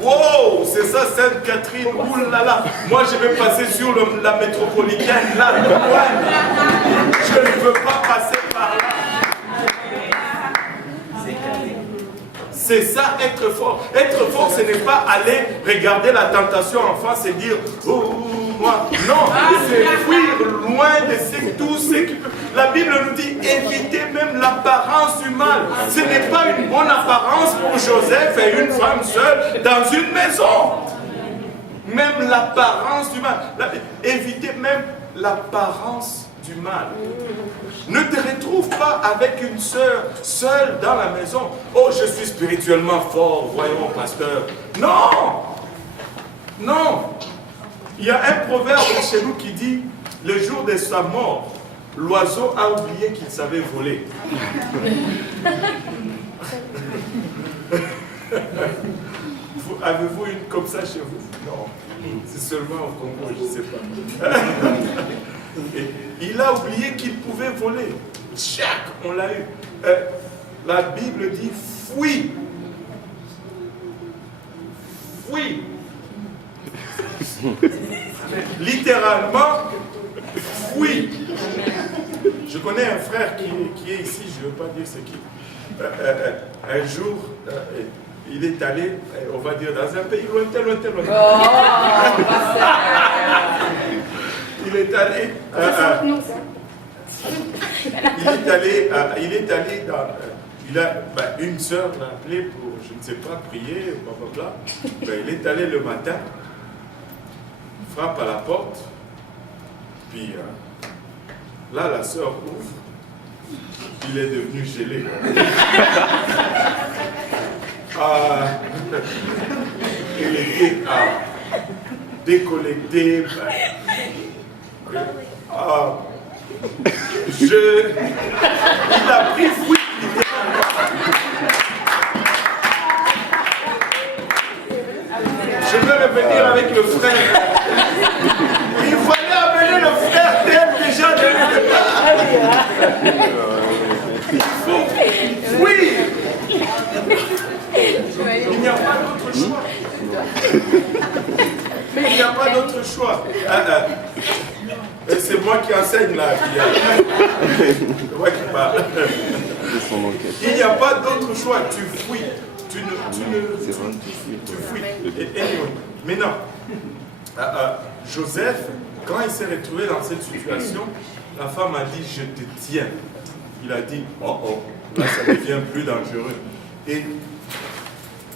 Wow, c'est ça Sainte-Catherine, oulala. Moi je vais passer sur la métropolitaine, là, loin. Je ne veux pas passer par là. C'est ça, être fort. Être fort, ce n'est pas aller regarder la tentation en face et dire « Oh, moi ». Non, c'est fuir loin de tout ce qui peut. La Bible nous dit « Évitez même l'apparence du mal ». Ce n'est pas une bonne apparence pour Joseph et une femme seule dans une maison. Même l'apparence du mal. Évitez même l'apparence du mal. Ne te retrouve pas avec une sœur seule dans la maison. Oh, je suis spirituellement fort, voyons, pasteur. Non! Non! Il y a un proverbe chez nous qui dit, le jour de sa mort, l'oiseau a oublié qu'il savait voler. Avez-vous une comme ça chez vous? Non. C'est seulement au Congo, je ne sais pas. Et il a oublié qu'il pouvait voler. Tchac, on l'a eu. La Bible dit fuis. Fuis. Littéralement, fuis. Je connais un frère qui est ici, je ne veux pas dire c'est qui. Un jour, il est allé, on va dire, dans un pays lointain. Il est allé. Il est allé dans. Une sœur l'a appelé pour, je ne sais pas, prier, blablabla. Il est allé le matin, frappe à la porte, puis là, la sœur ouvre, il est devenu gelé. Il était déconnecté. Il a pris fuite. Je veux revenir avec le frère. Il fallait amener le frère tel déjà de oui. Il n'y a pas d'autre choix. Il n'y a pas d'autre choix. C'est moi qui enseigne là. C'est moi qui parle. Il n'y a pas d'autre choix. Tu fuis. Tu fuis. Anyway. Maintenant, Joseph, quand il s'est retrouvé dans cette situation, la femme a dit, je te tiens. Il a dit, oh, là ça devient plus dangereux. Et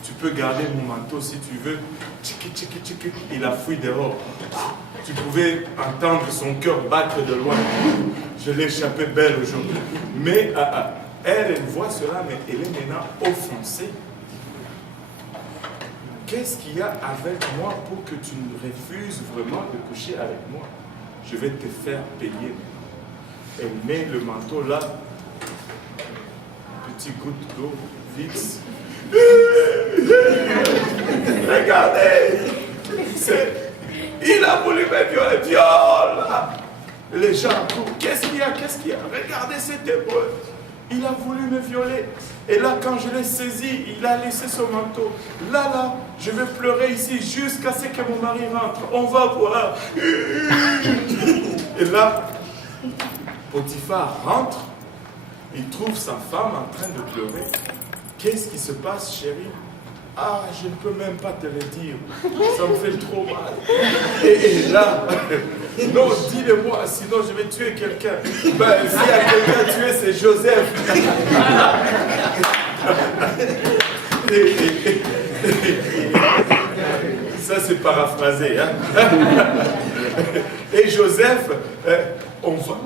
tu peux garder mon manteau si tu veux. Il a fui dehors. Tu pouvais entendre son cœur battre de loin. Je l'ai échappé belle aujourd'hui. Mais elle voit cela, mais elle est maintenant offensée. Qu'est-ce qu'il y a avec moi pour que tu refuses vraiment de coucher avec moi? Je vais te faire payer. Elle met le manteau là, petit goutte d'eau, fixe. Regardez, il a voulu me violer, viol. Les gens, qu'est-ce qu'il y a? Regardez cet hébreu, il a voulu me violer. Et là, quand je l'ai saisi, il a laissé son manteau. Là, je vais pleurer ici jusqu'à ce que mon mari rentre. On va voir. Et là, Potiphar rentre, il trouve sa femme en train de pleurer. Qu'est-ce qui se passe, chérie? Ah, je ne peux même pas te le dire. Ça me fait trop mal. Et là, non, dis-le-moi, sinon je vais tuer quelqu'un. S'il y a quelqu'un à tuer, c'est Joseph. Ça, c'est paraphrasé. Hein? Et Joseph, on va...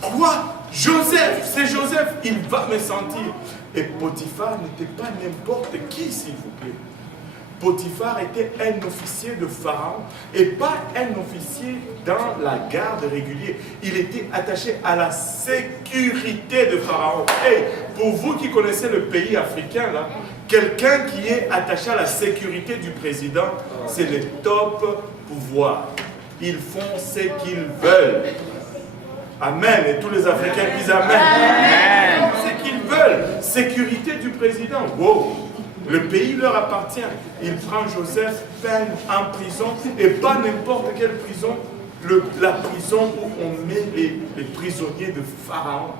Quoi? Joseph, c'est Joseph, il va me sentir. Et Potiphar n'était pas n'importe qui, s'il vous plaît. Potiphar était un officier de Pharaon et pas un officier dans la garde régulière. Il était attaché à la sécurité de Pharaon. Et pour vous qui connaissez le pays africain, là, quelqu'un qui est attaché à la sécurité du président, c'est le top pouvoir. Ils font ce qu'ils veulent. Amen. Et tous les Africains disent Amen. Amen. Ce qu'ils veulent. Sécurité du président. Wow. Le pays leur appartient. Il prend Joseph, peine en prison, et pas n'importe quelle prison, la prison où on met les prisonniers de Pharaon.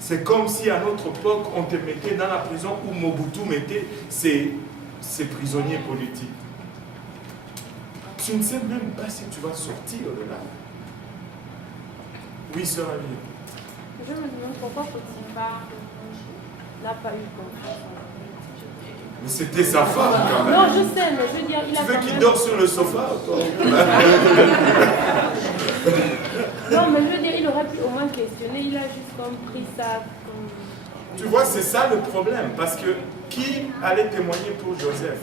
C'est comme si à notre époque, on te mettait dans la prison où Mobutu mettait ses prisonniers politiques. Tu ne sais même pas si tu vas sortir de là. Oui, sœur Aline. Je me demande pourquoi Potiphar n'a pas eu confiance en lui. Mais c'était sa femme quand même. Non, je sais, mais je veux dire, il a. Tu veux qu'il dort sur le sofa, toi? Non, mais je veux dire, il aurait pu au moins questionner, il a juste comme pris ça comme. Tu vois, c'est ça le problème, parce que qui allait témoigner pour Joseph?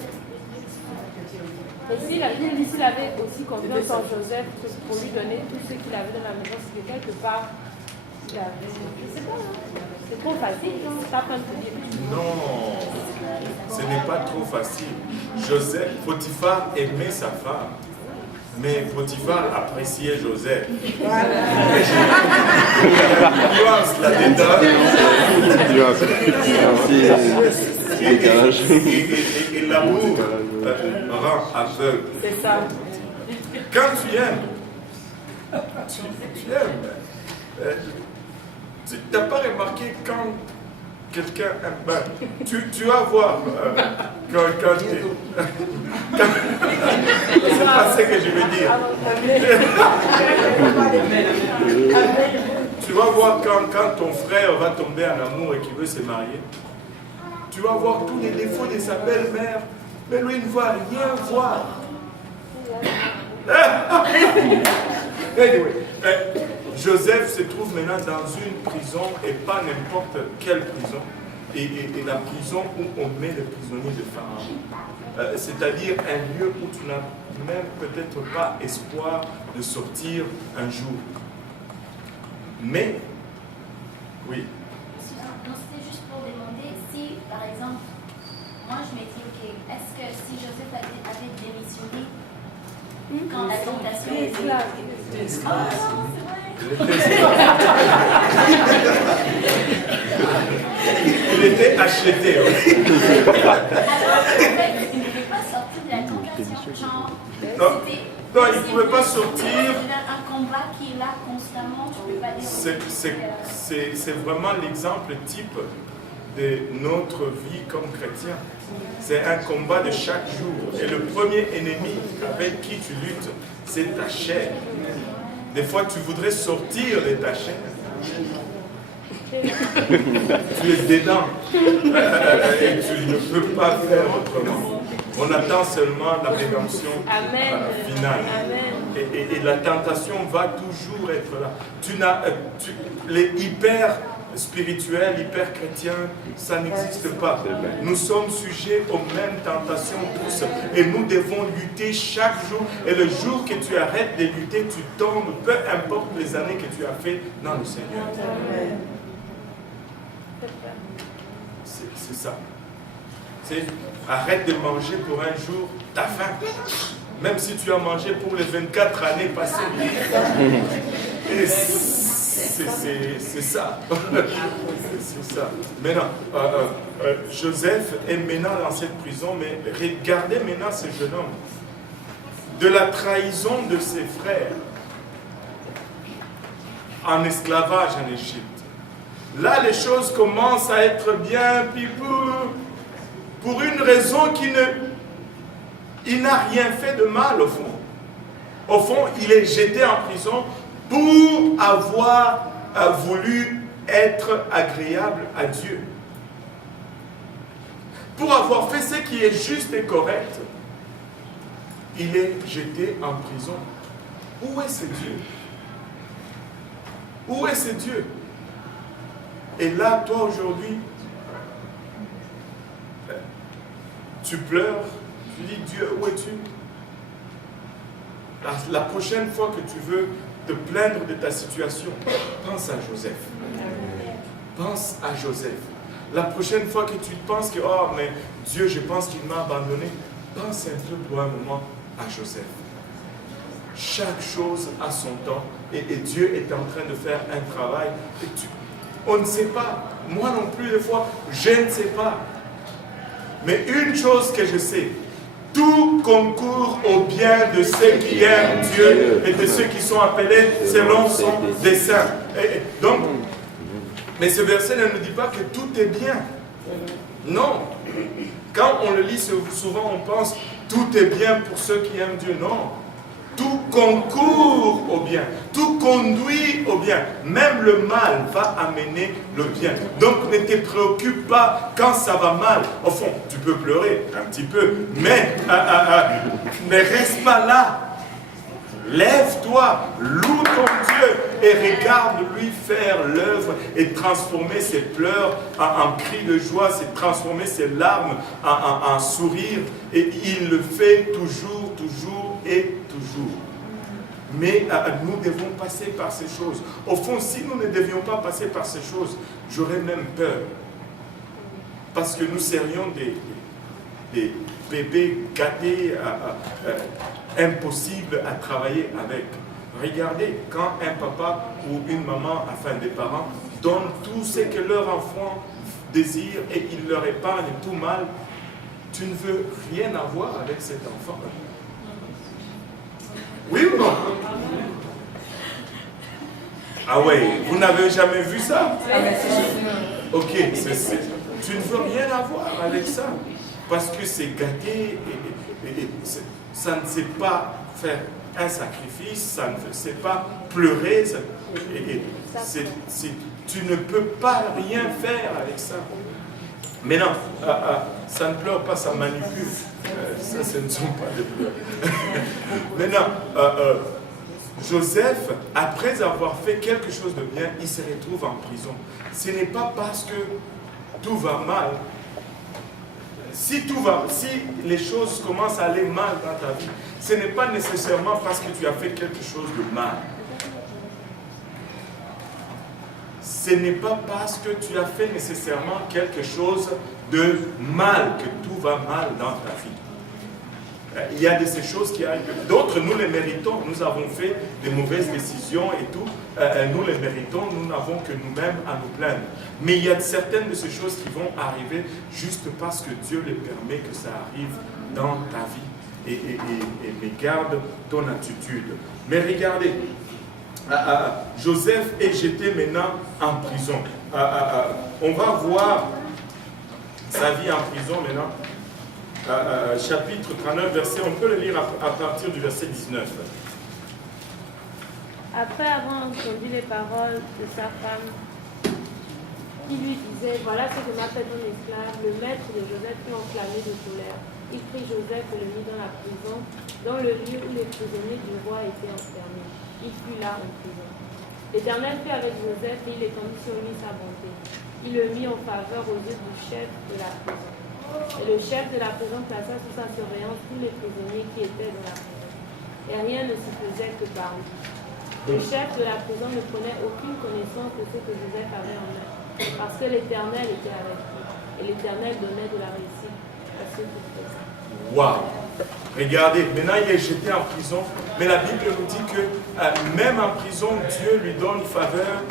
Et s'il avait aussi confiance en Joseph pour lui donner tout ce qu'il avait dans la maison, c'est que quelque part, il avait. Je sais pas, hein. C'est trop facile, hein. C'est pas en train de te dire. Non, ce n'est pas trop facile. Joseph, Potiphar aimait sa femme, mais Potiphar appréciait Joseph. Il y a une nuance là-dedans. Et l'amour rend aveugle. C'est ça. Quand tu aimes, tu aimes. Tu n'as pas remarqué quand quelqu'un aime, tu vas voir quand c'est pas ce que je veux dire. Tu vas voir quand ton frère va tomber en amour et qu'il veut se marier, tu vas voir tous les défauts de sa belle-mère, mais lui ne va rien voir. Anyway, Joseph se trouve maintenant dans une prison, et pas n'importe quelle prison, et la prison où on met les prisonniers de Pharaon. C'est-à-dire un lieu où tu n'as même peut-être pas espoir de sortir un jour. Mais, oui. Non, c'était juste pour demander si, par exemple, moi je m'étais dit, ok, est-ce que si Joseph avait démissionné quand la tentation était là, Il était acheté. alors en fait, il ne pouvait pas sortir de la tentation. Genre, Non, il ne pouvait pas sortir. C'est un combat qui est là constamment, tu ne peux pas dire. C'est vraiment l'exemple type de notre vie comme chrétien. C'est un combat de chaque jour. Et le premier ennemi avec qui tu luttes, c'est ta chair. Des fois, tu voudrais sortir de ta chair. Tu es dedans. Et tu ne peux pas faire autrement. On attend seulement la rédemption finale. Amen. Et la tentation va toujours être là. Les hyper spirituels, hyper chrétiens, ça n'existe pas. Nous sommes sujets aux mêmes tentations tous. Et nous devons lutter chaque jour. Et le jour que tu arrêtes de lutter, tu tombes, peu importe les années que tu as fait dans le Seigneur. C'est ça. Arrête de manger pour un jour, t'as faim. Même si tu as mangé pour les 24 années passées. Et c'est ça. C'est ça. Maintenant, Joseph est maintenant dans cette prison, mais regardez maintenant ce jeune homme. De la trahison de ses frères en esclavage en Égypte. Là, les choses commencent à être bien, puis pour une raison il n'a rien fait de mal au fond. Au fond, il est jeté en prison pour avoir voulu être agréable à Dieu. Pour avoir fait ce qui est juste et correct, il est jeté en prison. Où est ce Dieu? Où est ce Dieu? Et là, toi aujourd'hui, tu pleures, tu dis, Dieu, où es-tu? La prochaine fois que tu veux te plaindre de ta situation, pense à Joseph. Pense à Joseph. La prochaine fois que tu penses que, oh, mais Dieu, je pense qu'il m'a abandonné, pense un peu pour un moment à Joseph. Chaque chose a son temps et Dieu est en train de faire un travail. On ne sait pas. Moi non plus, des fois, je ne sais pas. Mais une chose que je sais, tout concourt au bien de ceux qui aiment Dieu et de ceux qui sont appelés selon son dessein. Donc, mais ce verset ne nous dit pas que tout est bien. Non. Quand on le lit souvent, on pense tout est bien pour ceux qui aiment Dieu. Non. Tout concourt au bien. Tout conduit au bien. Même le mal va amener le bien. Donc ne te préoccupe pas quand ça va mal. Au fond, tu peux pleurer un petit peu, mais reste pas là. Lève-toi, loue ton Dieu et regarde-lui faire l'œuvre et transformer ses pleurs en cris de joie, transformer ses larmes en sourire. Et il le fait toujours, toujours et toujours. Mais nous devons passer par ces choses. Au fond, si nous ne devions pas passer par ces choses, j'aurais même peur. Parce que nous serions des bébés gâtés, impossibles à travailler avec. Regardez, quand un papa ou une maman, enfin des parents, donnent tout ce que leur enfant désire et ils leur épargnent tout mal, tu ne veux rien avoir avec cet enfant. Oui ou non? Ah ouais, vous n'avez jamais vu ça? Ok, tu ne veux rien avoir avec ça. Parce que c'est gâté et ça ne sait pas faire un sacrifice, ça ne sait pas pleurer. Tu ne peux pas rien faire avec ça. Mais non, ça ne pleure pas, ça manipule. Ça, ce ne sont pas des pleurs. Maintenant, Joseph, après avoir fait quelque chose de bien, il se retrouve en prison. Ce n'est pas parce que tout va mal. Si les choses commencent à aller mal dans ta vie, ce n'est pas nécessairement parce que tu as fait quelque chose de mal. Ce n'est pas parce que tu as fait nécessairement quelque chose de mal que tout va mal dans ta vie. Il y a de ces choses qui arrivent. D'autres, nous les méritons. Nous avons fait de mauvaises décisions et tout. Nous les méritons. Nous n'avons que nous-mêmes à nous plaindre. Mais il y a certaines de ces choses qui vont arriver juste parce que Dieu les permet que ça arrive dans ta vie. Et garde ton attitude. Mais regardez, Joseph est jeté maintenant en prison. On va voir sa vie en prison maintenant. Chapitre 39, verset, on peut le lire à partir du verset 19. Après avoir entendu les paroles de sa femme, qui lui disait, voilà ce que m'a fait ton esclave, le maître de Joseph fut enflammé de colère. Il prit Joseph et le mit dans la prison, dans le lieu où les prisonniers du roi étaient enfermés. Il fut là en prison. L'Éternel fut avec Joseph et il étendit sur lui sa bonté. Il le mit en faveur aux yeux du chef de la prison. Et le chef de la prison plaça sous sa surveillance tous les prisonniers qui étaient dans la prison. Et rien ne se faisait que par lui. Le chef de la prison ne prenait aucune connaissance de ce que Joseph avait en main, parce que l'Éternel était avec lui. Et l'Éternel donnait de la réussite à ceux qui faisaient. Waouh! Regardez, maintenant il est jeté en prison, mais la Bible nous dit que même en prison, Dieu lui donne faveur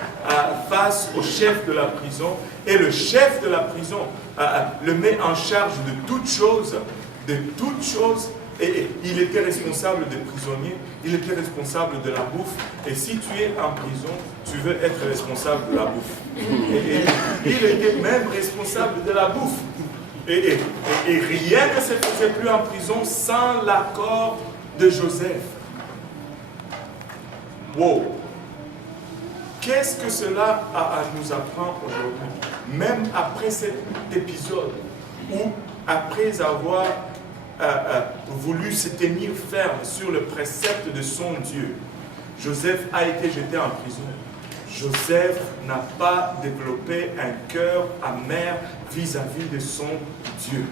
face au chef de la prison. Et le chef de la prison le met en charge de toutes choses, et il était responsable des prisonniers, il était responsable de la bouffe. Et si tu es en prison, tu veux être responsable de la bouffe. Et il était même responsable de la bouffe. Et rien ne se faisait plus en prison sans l'accord de Joseph. Wow! Qu'est-ce que cela nous apprend aujourd'hui? Même après cet épisode, où après avoir voulu se tenir ferme sur le précepte de son Dieu, Joseph a été jeté en prison. Joseph n'a pas développé un cœur amer vis-à-vis de son Dieu.